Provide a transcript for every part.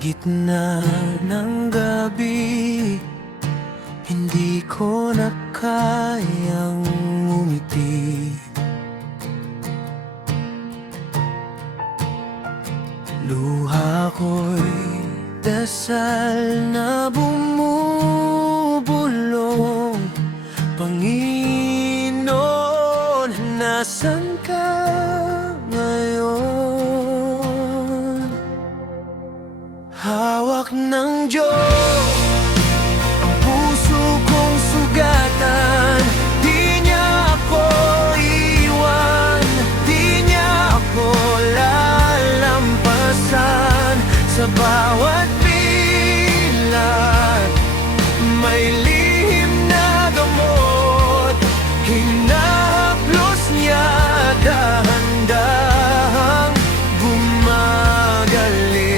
gitna ng gabi, hindi ko na kayang umiti. Luha ko'y dasal na bumubulong. Panginoon, nasan ka ngayon? Hawak ng Diyos ang puso kong sugatan. Di niya ako iwan, di niya ako lalampasan. Sa bawat bilat, may lihim na gamot. Hinahaplos niya dahan-dahang gumagaling.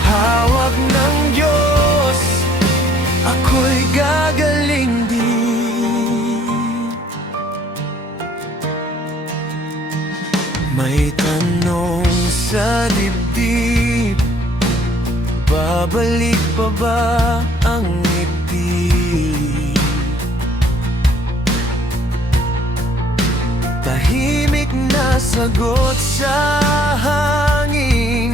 Hawak ng Diyos, ako'y gagaling din. May tanong sa dibdib, babalik pa ba ang ngiti? Tahimik na sagot sa hangin,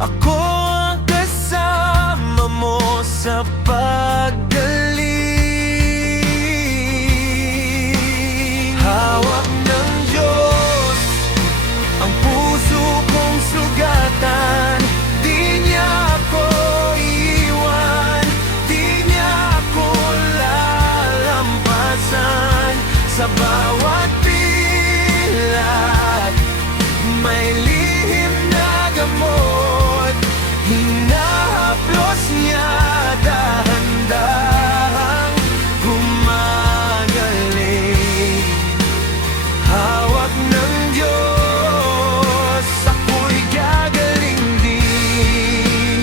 ako ang kasama mo sa paggaling. Hawak ng Diyos ang puso kong sugatan. Di niya ako iwan, di niya ako lalampasan. Sa bawat bilat, may lihim na gamot. Hinahaplos niya dahan-dahang gumagaling. Hawak ng Diyos, ako'y gagaling din.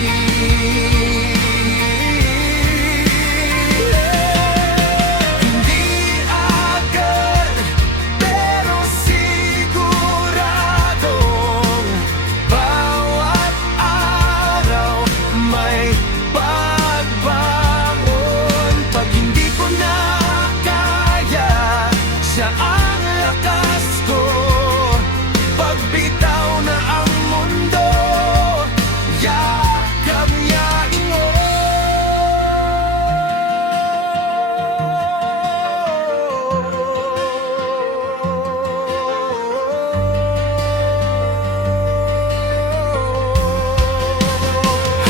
Hindi agad, pero siguradong bawat araw may pagbangon. Pag hindi ko na kaya, siya ang lakas ko. Pagbitaw na ang mundo, yakap niya ingon.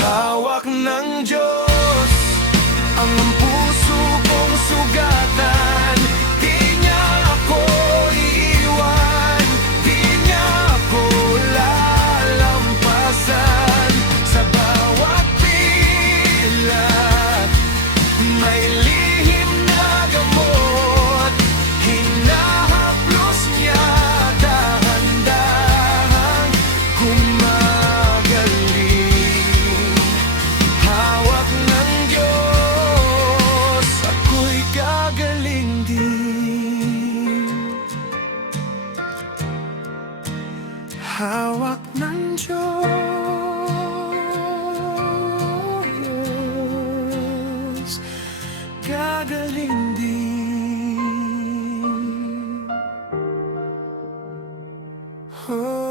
Hawak ng Diyos ang puso kong sugatan. Di niya ako iiwan, di niya ako lalampasan. Sa bawat bilat, may lihim na gamot. Hinahaplos niya dahan-dahang gumagaling. Hawak ng Diyos, ako'y gagaling din. Hawak ng Diyos, gagaling din. Oh.